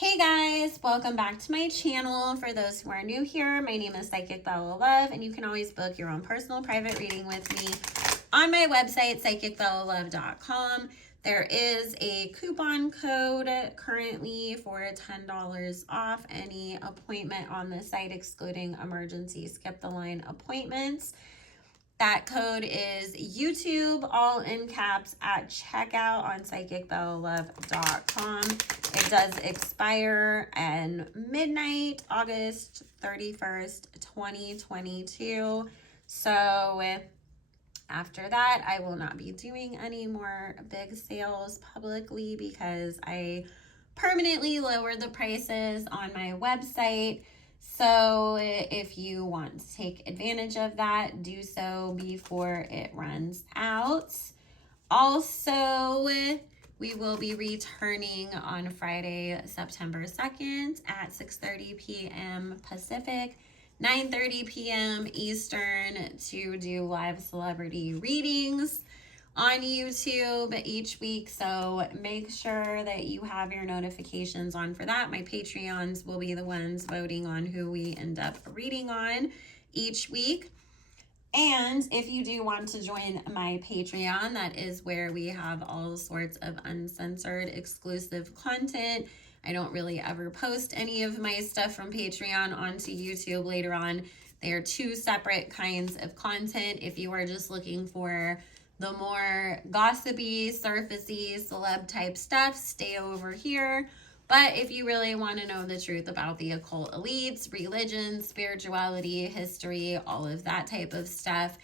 Hey guys, welcome back to my channel. For those who are new here, my name is Psychic Bella Love, and you can always book your own personal private reading with me on my website, psychicbellalove.com. There is a coupon code currently for $10 off any appointment on the site, excluding emergency skip the line appointments. That code is YouTube, all in caps, at checkout on psychicbellalove.com. It does expire on midnight, August 31st, 2022. So after that, I will not be doing any more big sales publicly because I permanently lowered the prices on my website. So if you want to take advantage of that, do so before it runs out. Also, we will be returning on Friday, September 2nd at 6:30 p.m. Pacific, 9:30 p.m. Eastern to do live celebrity readings on YouTube each week. So make sure that you have your notifications on for that. My Patreons will be the ones voting on who we end up reading on each week. And if you do want to join my Patreon, that is where we have all sorts of uncensored exclusive content. I don't really ever post any of my stuff from Patreon onto YouTube later on. They are two separate kinds of content. If you are just looking for the more gossipy, surfacey, celeb type stuff, stay over here. But if you really want to know the truth about the occult elites, religion, spirituality, history, all of that type of stuff,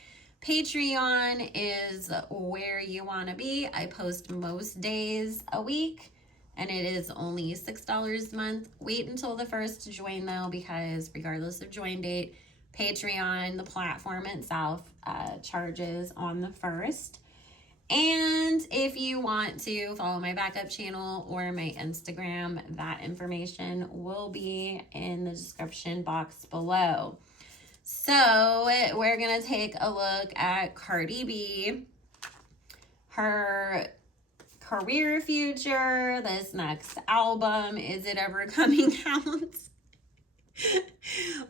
Patreon is where you want to be. I post most days a week, and it is only $6 a month. Wait until the first to join, though, because regardless of join date, Patreon, the platform itself, charges on the first. And if you want to follow my backup channel or my Instagram, that information will be in the description box below. So we're going to take a look at Cardi B, her career future, this next album. Is it ever coming out?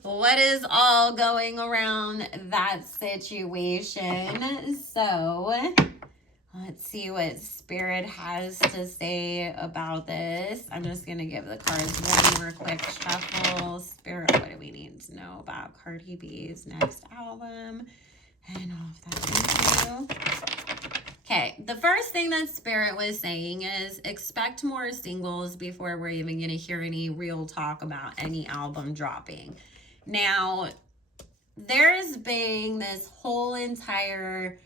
What is all going around that situation? So let's see what Spirit has to say about this. I'm just going to give the cards one more quick shuffle. Spirit, what do we need to know about Cardi B's next album? And all of that info. Okay, the first thing that Spirit was saying is expect more singles before we're even going to hear any real talk about any album dropping. Now, there's been this whole entire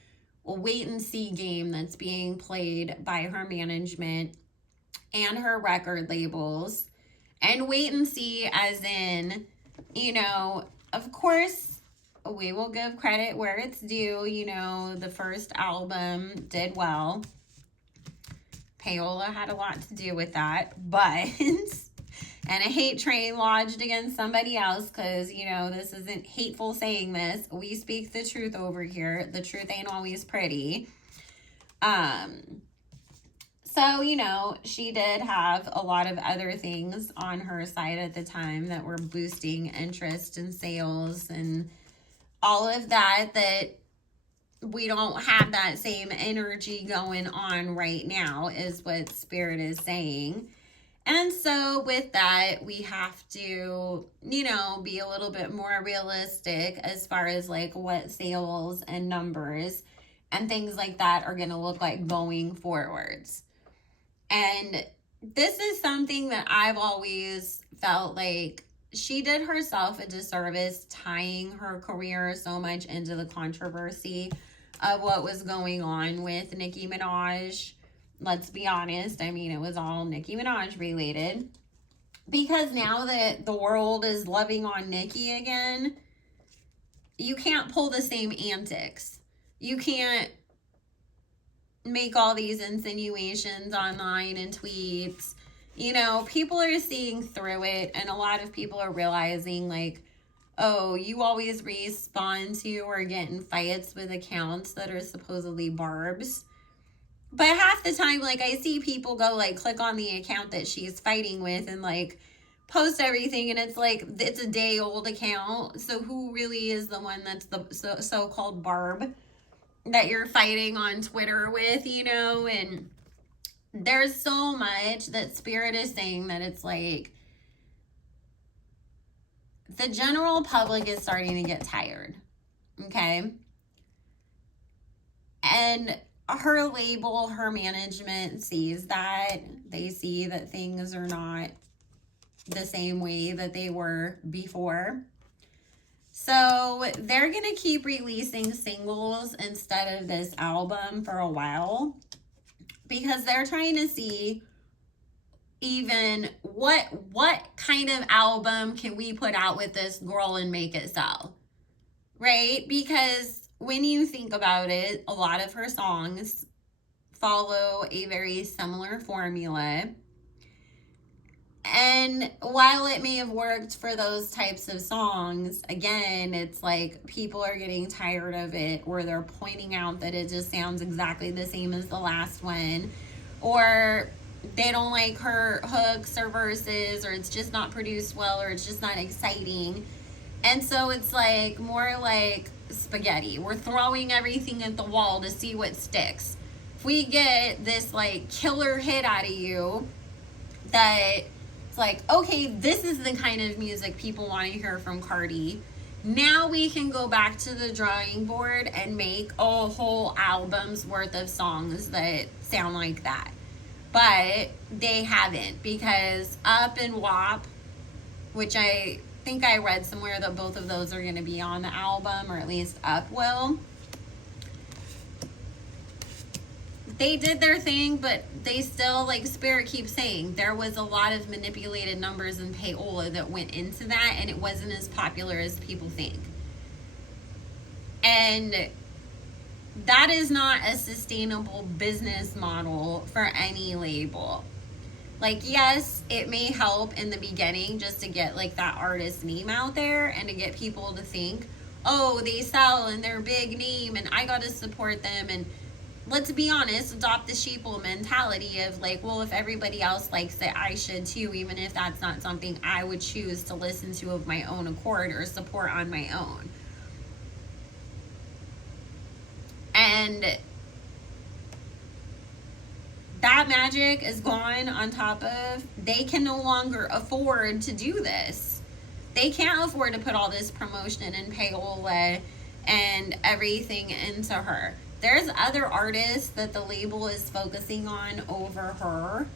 wait and see game that's being played by her management and her record labels. And wait and see as in, of course, we will give credit where it's due. The first album did well. Paola had a lot to do with that, but and a hate train lodged against somebody else because, this isn't hateful saying this. We speak the truth over here. The truth ain't always pretty. So, she did have a lot of other things on her side at the time that were boosting interest and sales and all of that we don't have that same energy going on right now is what Spirit is saying. And so with that, we have to, be a little bit more realistic as far as like what sales and numbers and things like that are going to look like going forwards. And this is something that I've always felt like she did herself a disservice tying her career so much into the controversy of what was going on with Nicki Minaj. Let's be honest. I mean, it was all Nicki Minaj related. Because now that the world is loving on Nicki again, you can't pull the same antics. You can't make all these insinuations online and tweets. People are seeing through it, and a lot of people are realizing, like, oh, you always respond to or get in fights with accounts that are supposedly barbs. But half the time, like, I see people go, like, click on the account that she's fighting with and, like, post everything, and it's like, it's a day old account. So who really is the one that's the so-called Barb that you're fighting on Twitter with, you know? And there's so much that Spirit is saying that it's like, the general public is starting to get tired, okay? And her label, her management sees that. They see that things are not the same way that they were before. So they're going to keep releasing singles instead of this album for a while, because they're trying to see even what kind of album can we put out with this girl and make it sell, right? Because when you think about it, a lot of her songs follow a very similar formula. And while it may have worked for those types of songs, again, it's like people are getting tired of it, or they're pointing out that it just sounds exactly the same as the last one, or they don't like her hooks or verses, or it's just not produced well, or it's just not exciting. And so it's like more like spaghetti. We're throwing everything at the wall to see what sticks. If we get this like killer hit out of you that it's like, okay, this is the kind of music people want to hear from Cardi, now we can go back to the drawing board and make a whole album's worth of songs that sound like that. But they haven't, because Up and WAP, which I think I read somewhere that both of those are going to be on the album, or at least Up will. They did their thing, but they still, like Spirit keeps saying, there was a lot of manipulated numbers and payola that went into that, and it wasn't as popular as people think. And that is not a sustainable business model for any label. Like, yes, it may help in the beginning just to get like that artist name out there and to get people to think, oh, they sell and they're big name and I got to support them. And let's be honest, adopt the sheeple mentality of like, well, if everybody else likes it, I should too, even if that's not something I would choose to listen to of my own accord or support on my own. And that magic is gone. On top of, they can no longer afford to do this. They can't afford to put all this promotion and payola and everything into her. There's other artists that the label is focusing on over her.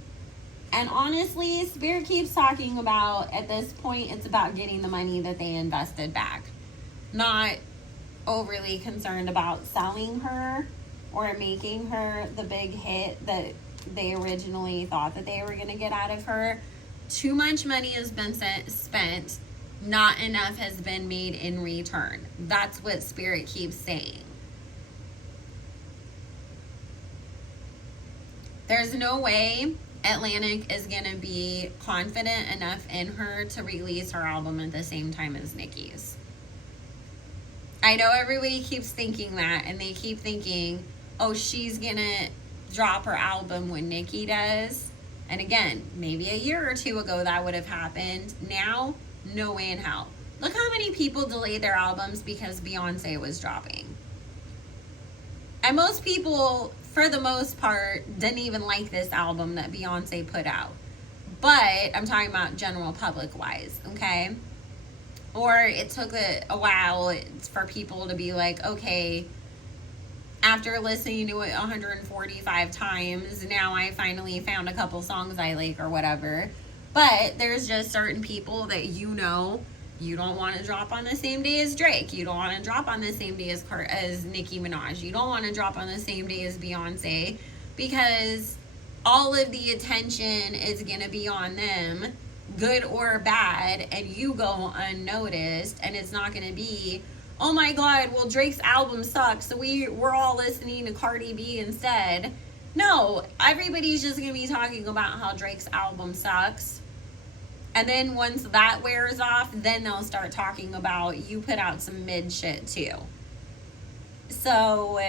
And honestly, Spirit keeps talking about, at this point, it's about getting the money that they invested back. Not overly concerned about selling her or making her the big hit that they originally thought that they were going to get out of her. Too much money has been spent. Not enough has been made in return. That's what Spirit keeps saying. There's no way Atlantic is going to be confident enough in her to release her album at the same time as Nicki's. I know everybody keeps thinking that, and they keep thinking, oh, she's going to drop her album when Nicki does. And again, maybe a year or two ago that would have happened. Now, no way in hell. Look how many people delayed their albums because Beyonce was dropping. And most people, for the most part, didn't even like this album that Beyonce put out. But I'm talking about general public wise, okay? Or it took a while for people to be like, okay, after listening to it 145 times, now I finally found a couple songs I like or whatever. But there's just certain people that you don't want to drop on the same day as Drake. You don't want to drop on the same day as Nicki Minaj. You don't want to drop on the same day as Beyonce, because all of the attention is going to be on them, good or bad, and you go unnoticed, and it's not going to be, oh my god, well, Drake's album sucks, so we're all listening to Cardi B instead. No, everybody's just going to be talking about how Drake's album sucks. And then once that wears off, then they'll start talking about you put out some mid shit too. So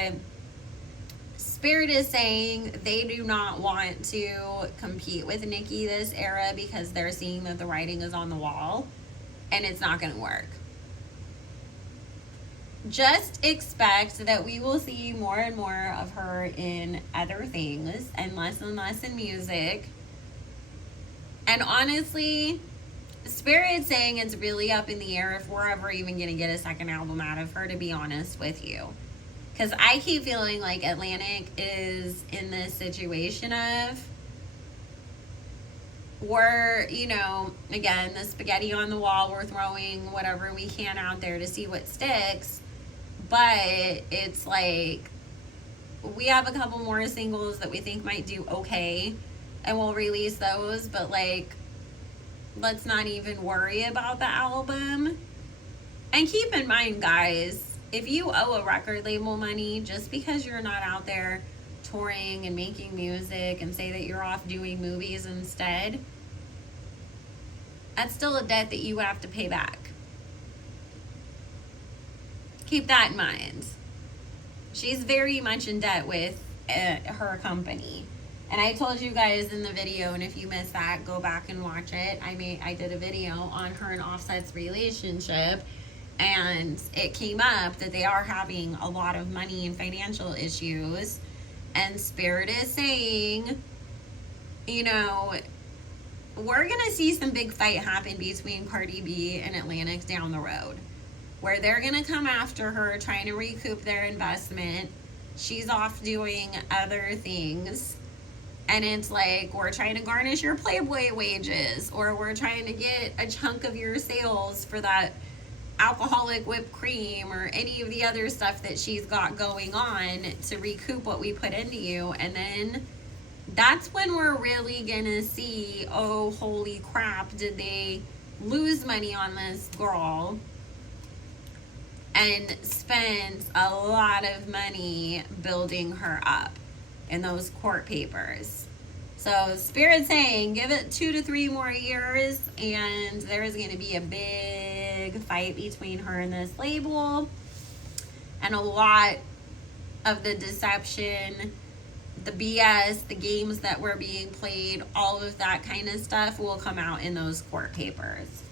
Spirit is saying they do not want to compete with Nicki this era because they're seeing that the writing is on the wall and it's not going to work. Just expect that we will see more and more of her in other things and less in music. And honestly, Spirit's saying it's really up in the air if we're ever even going to get a second album out of her, to be honest with you. Because I keep feeling like Atlantic is in this situation of, we're, you know, again, the spaghetti on the wall, we're throwing whatever we can out there to see what sticks. But it's like, we have a couple more singles that we think might do okay, and we'll release those, but like, let's not even worry about the album. And keep in mind, guys, if you owe a record label money just because you're not out there touring and making music and say that you're off doing movies instead, that's still a debt that you have to pay back. Keep that in mind. She's very much in debt with her company. And I told you guys in the video, and if you missed that, go back and watch it. I did a video on her and Offset's relationship, and it came up that they are having a lot of money and financial issues. And Spirit is saying, you know, we're going to see some big fight happen between Cardi B and Atlantic down the road, where they're going to come after her, trying to recoup their investment. She's off doing other things. And it's like, we're trying to garnish your Playboy wages, or we're trying to get a chunk of your sales for that alcoholic whipped cream or any of the other stuff that she's got going on to recoup what we put into you. And then that's when we're really gonna see, oh, holy crap, did they lose money on this girl and spend a lot of money building her up in those court papers. So Spirit saying, give it 2 to 3 more years and there's going to be a big fight between her and this label. And a lot of the deception, the BS, the games that were being played, all of that kind of stuff will come out in those court papers.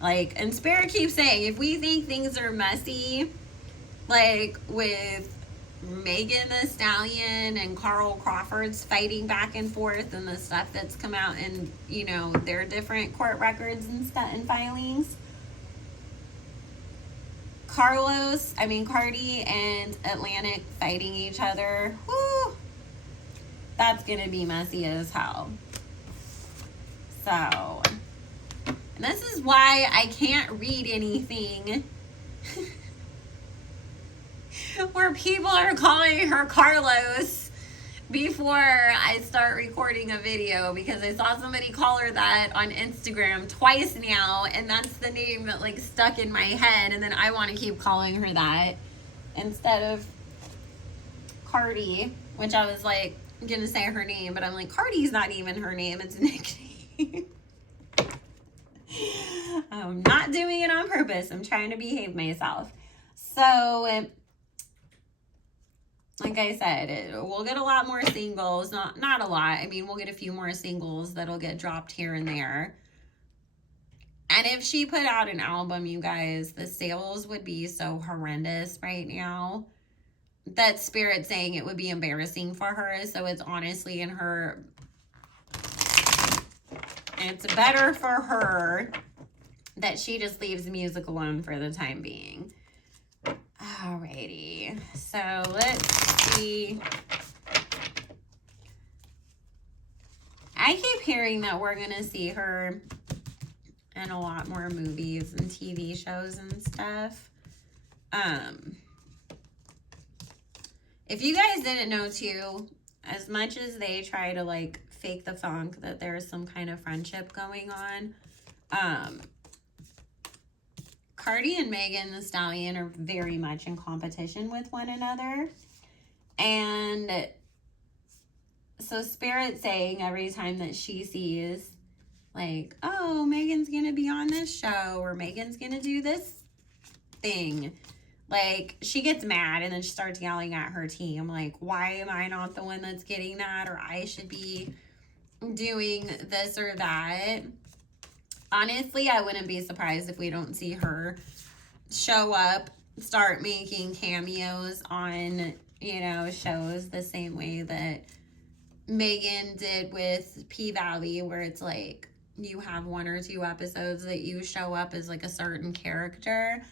Like, and Spirit keeps saying, if we think things are messy, like with Megan Thee Stallion and Carl Crawford's fighting back and forth and the stuff that's come out in, you know, their different court records and stuff and filings. Cardi and Atlantic fighting each other. Whoo! That's gonna be messy as hell. So, and this is why I can't read anything where people are calling her Carlos before I start recording a video, because I saw somebody call her that on Instagram twice now, and that's the name that like stuck in my head, and then I want to keep calling her that instead of Cardi, which I was like gonna say her name, but I'm like, Cardi's not even her name, it's a nickname. I'm not doing it on purpose. I'm trying to behave myself. So like I said, we'll get a lot more singles. Not a lot. I mean, we'll get a few more singles that'll get dropped here and there. And if she put out an album, you guys, the sales would be so horrendous right now that Spirit's saying it would be embarrassing for her. So it's honestly in her... It's better for her that she just leaves music alone for the time being. Alrighty, so let's see. I keep hearing that we're gonna see her in a lot more movies and TV shows and stuff. If you guys didn't know too, as much as they try to like fake the funk that there's some kind of friendship going on, Cardi and Megan Thee Stallion are very much in competition with one another. And so Spirit's saying every time that she sees, like, oh, Megan's going to be on this show, or Megan's going to do this thing, Like, she gets mad and then she starts yelling at her team. Like, why am I not the one that's getting that? Or I should be doing this or that. Honestly, I wouldn't be surprised if we don't see her show up, start making cameos on, you know, shows the same way that Megan did with P-Valley, where it's like you have 1 or 2 episodes that you show up as like a certain character.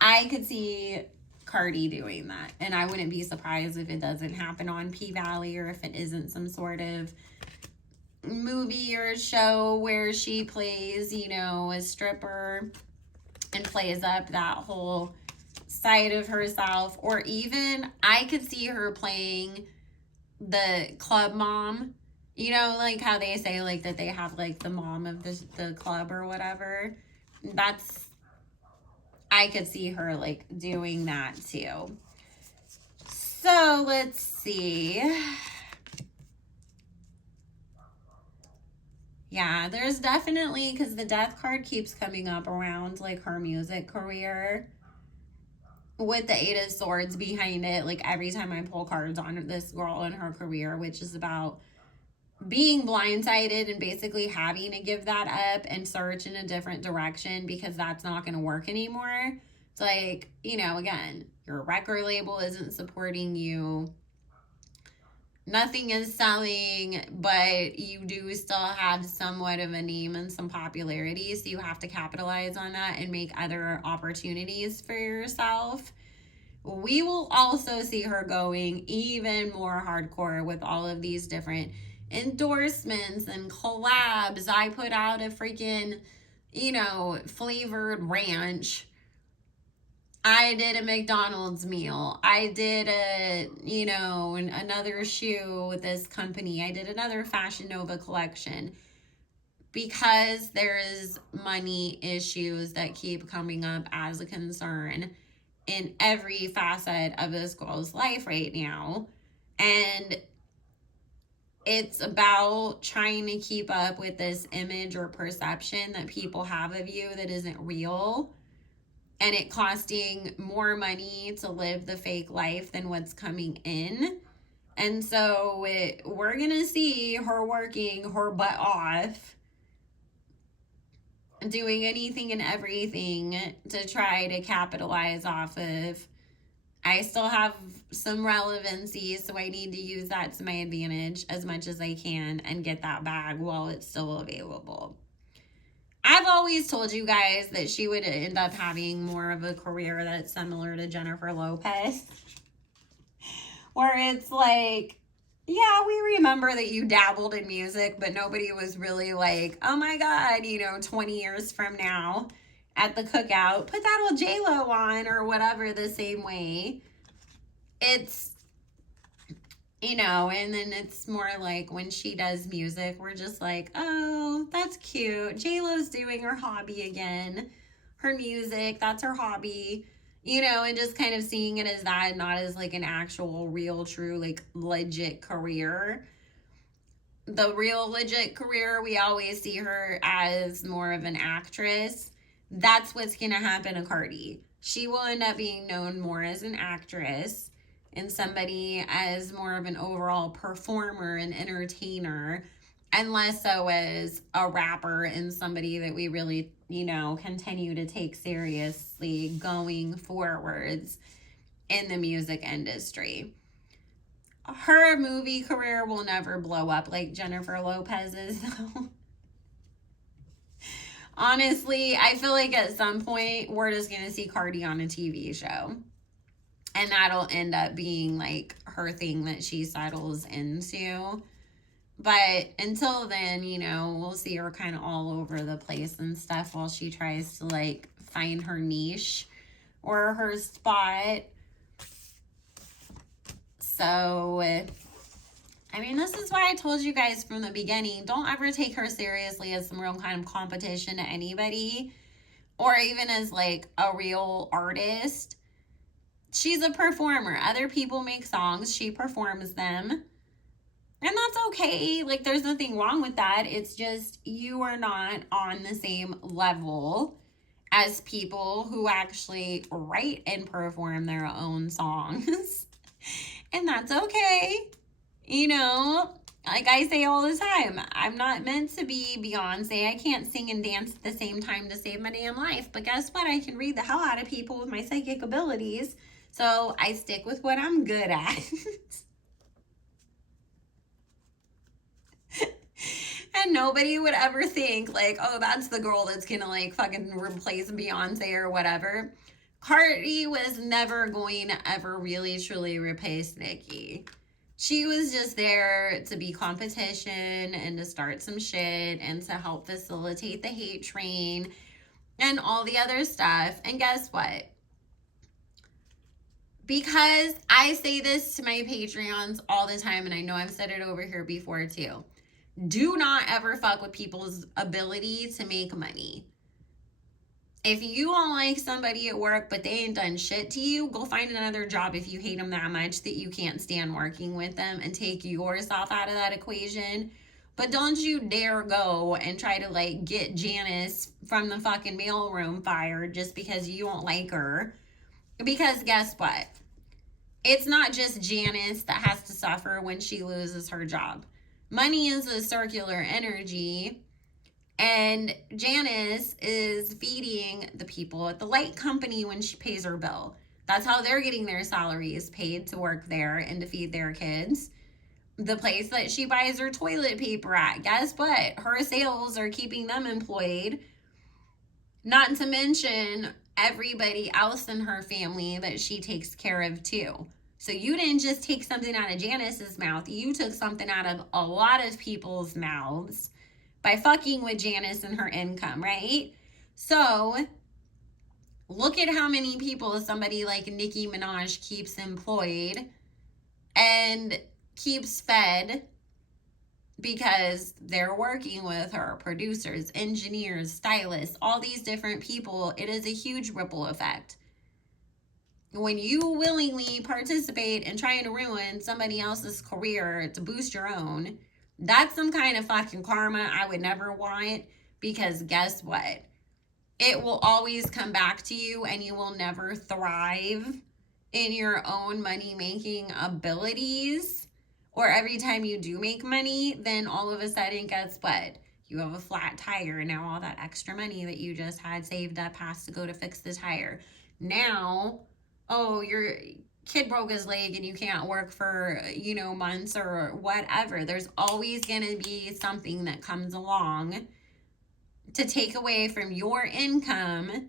I could see Cardi doing that, and I wouldn't be surprised if it doesn't happen on P-Valley, or if it isn't some sort of movie or show where she plays, you know, a stripper and plays up that whole side of herself. Or even I could see her playing the club mom, you know, like how they say like that they have like the mom of the club or whatever. That's, I could see her like doing that too. So let's see. Yeah, there's definitely, because the death card keeps coming up around like her music career with the 8 of Swords behind it. Like every time I pull cards on this girl and her career, which is about being blindsided and basically having to give that up and search in a different direction because that's not going to work anymore. It's like, you know, again, your record label isn't supporting you. Nothing is selling, but you do still have somewhat of a name and some popularity, so you have to capitalize on that and make other opportunities for yourself. We will also see her going even more hardcore with all of these different endorsements and collabs. I put out a freaking, you know, flavored ranch. I did a McDonald's meal. I did a, you know, another shoe with this company. I did another Fashion Nova collection. Because there is money issues that keep coming up as a concern in every facet of this girl's life right now. And it's about trying to keep up with this image or perception that people have of you that isn't real. And it costing more money to live the fake life than what's coming in. And so we're going to see her working her butt off, doing anything and everything to try to capitalize off of. I still have some relevancy, so I need to use that to my advantage as much as I can and get that bag while it's still available. I've always told you guys that she would end up having more of a career that's similar to Jennifer Lopez, where it's like, yeah, we remember that you dabbled in music, but nobody was really like, oh my God, you know, 20 years from now at the cookout, put that old J-Lo on or whatever the same way. It's, you know, and then it's more like when she does music, we're just like, oh, that's cute. J-Lo's doing her hobby again. Her music, that's her hobby. You know, and just kind of seeing it as that, not as like an actual, real, true, like legit career. The real legit career, we always see her as more of an actress. That's what's going to happen to Cardi. She will end up being known more as an actress and somebody as more of an overall performer and entertainer, and less so as a rapper and somebody that we really, you know, continue to take seriously going forwards in the music industry. Her movie career will never blow up like Jennifer Lopez's, though. Honestly, I feel like at some point we're just going to see Cardi on a TV show. And that'll end up being like her thing that she settles into. But until then, you know, we'll see her kind of all over the place and stuff while she tries to like find her niche or her spot. So, I mean, this is why I told you guys from the beginning, don't ever take her seriously as some real kind of competition to anybody, or even as like a real artist. She's a performer. Other people make songs. She performs them. And that's okay. Like, there's nothing wrong with that. It's just you are not on the same level as people who actually write and perform their own songs. And that's okay. You know, like I say all the time, I'm not meant to be Beyonce. I can't sing and dance at the same time to save my damn life. But guess what? I can read the hell out of people with my psychic abilities. So I stick with what I'm good at. And nobody would ever think like, oh, that's the girl that's gonna like fucking replace Beyonce or whatever. Cardi was never going to ever really truly replace Nicki. She was just there to be competition and to start some shit and to help facilitate the hate train and all the other stuff. And guess what? Because I say this to my Patreons all the time, and I know I've said it over here before too. Do not ever fuck with people's ability to make money. If you don't like somebody at work, but they ain't done shit to you, go find another job if you hate them that much that you can't stand working with them, and take yourself out of that equation. But don't you dare go and try to like get Janice from the fucking mailroom fired just because you don't like her. Because guess what? It's not just Janice that has to suffer when she loses her job. Money is a circular energy, and Janice is feeding the people at the light company when she pays her bill. That's how they're getting their salaries, paid to work there and to feed their kids. The place that she buys her toilet paper at, guess what? Her sales are keeping them employed. Not to mention everybody else in her family that she takes care of too. So you didn't just take something out of Janice's mouth. You took something out of a lot of people's mouths by fucking with Janice and her income, right? So look at how many people somebody like Nicki Minaj keeps employed and keeps fed because they're working with her. Producers, engineers, stylists, all these different people. It is a huge ripple effect. When you willingly participate in trying to ruin somebody else's career to boost your own, that's some kind of fucking karma I would never want, because guess what? It will always come back to you, and you will never thrive in your own money-making abilities. Or every time you do make money, then all of a sudden, guess what? You have a flat tire, and now all that extra money that you just had saved up has to go to fix the tire. Now, oh, your kid broke his leg and you can't work for, months or whatever. There's always going to be something that comes along to take away from your income.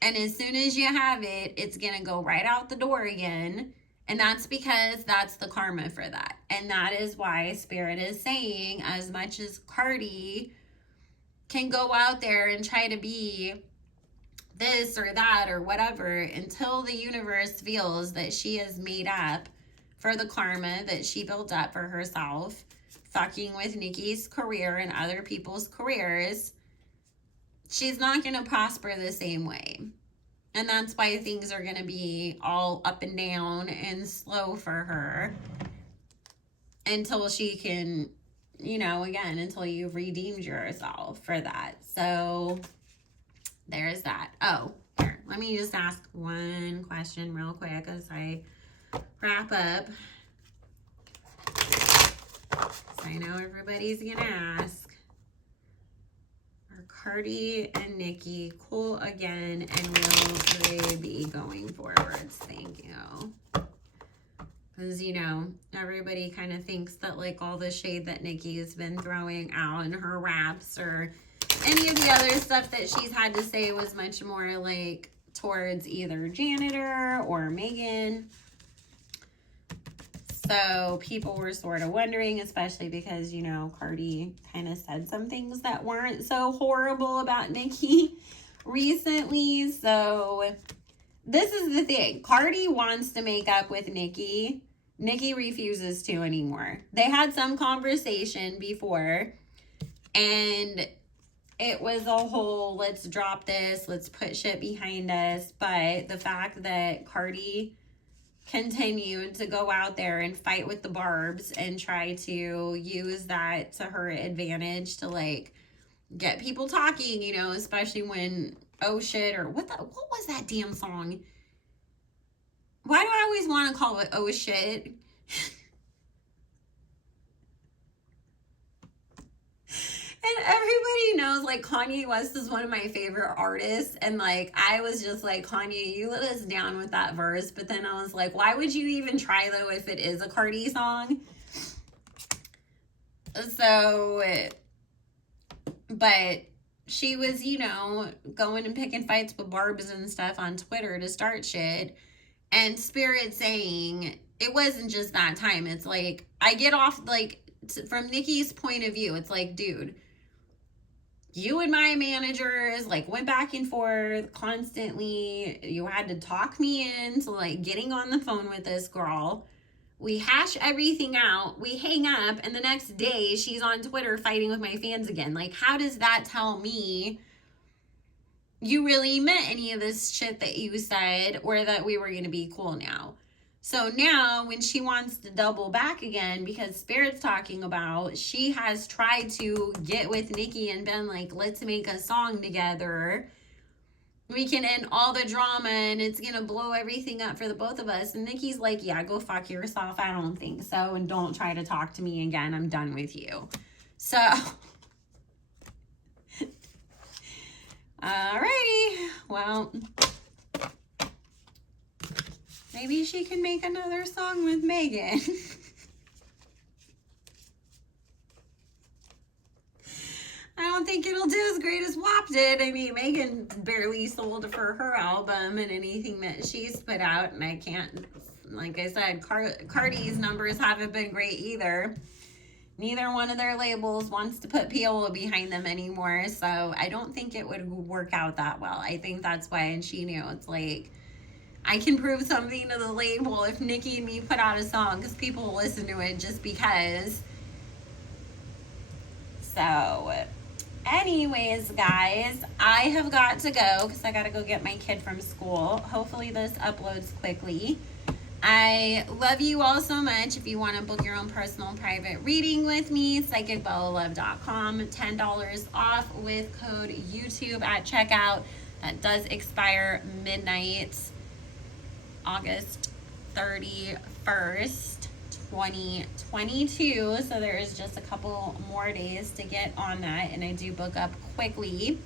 And as soon as you have it, it's going to go right out the door again. And that's because that's the karma for that. And that is why Spirit is saying, as much as Cardi can go out there and try to be this or that or whatever, until the universe feels that she is made up for the karma that she built up for herself, fucking with Nicki's career and other people's careers, she's not going to prosper the same way. And that's why things are going to be all up and down and slow for her until she can, again, until you've redeemed yourself for that. So there's that. Oh, here, let me just ask one question real quick as I wrap up. So I know everybody's going to ask, are Cardi and Nicki cool again, and will they be going forwards? Thank you. Because, everybody kind of thinks that, like, all the shade that Nicki has been throwing out in her raps or any of the other stuff that she's had to say was much more, like, towards either Janitor or Megan. So people were sort of wondering, especially because, Cardi kind of said some things that weren't so horrible about Nicki recently. So this is the thing. Cardi wants to make up with Nicki. Nicki refuses to anymore. They had some conversation before, and it was a whole, let's drop this, let's put shit behind us. But the fact that Cardi continued to go out there and fight with the barbs and try to use that to her advantage to, like, get people talking, you know, especially when oh shit, or what was that damn song? Why do I always want to call it oh shit? And everybody knows, like, Kanye West is one of my favorite artists. And, like, I was just like, Kanye, you let us down with that verse. But then I was like, why would you even try, though, if it is a Cardi song? So, but she was, you know, going and picking fights with barbs and stuff on Twitter to start shit. And Spirit saying, it wasn't just that time. It's like, I get off, like, from Nicki's point of view, it's like, dude, you and my managers like went back and forth constantly. You had to talk me into like getting on the phone with this girl. We hash everything out. We hang up, and the next day she's on Twitter fighting with my fans again. Like, how does that tell me you really meant any of this shit that you said, or that we were going to be cool now? So now when she wants to double back again because Spirit's talking about, she has tried to get with Nicki and been like, let's make a song together. We can end all the drama and it's going to blow everything up for the both of us. And Nicki's like, yeah, go fuck yourself. I don't think so. And don't try to talk to me again. I'm done with you. So, alrighty. Well, maybe she can make another song with Megan. I don't think it'll do as great as WAP did. I mean, Megan barely sold for her album and anything that she's put out. And I can't, like I said, Cardi's numbers haven't been great either. Neither one of their labels wants to put PO behind them anymore. So I don't think it would work out that well. I think that's why, and she knew, it's like, I can prove something to the label if Nicki and me put out a song because people will listen to it just because. So, anyways, guys, I have got to go because I got to go get my kid from school. Hopefully this uploads quickly. I love you all so much. If you want to book your own personal private reading with me, psychicbellalove.com, $10 off with code YouTube at checkout. That does expire midnight, August 31st, 2022. So there's just a couple more days to get on that, and I do book up quickly.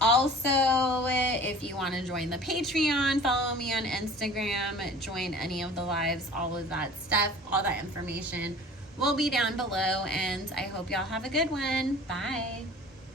Also, if you want to join the Patreon, follow me on Instagram, join any of the lives, all of that stuff, all that information will be down below, and I hope y'all have a good one. Bye.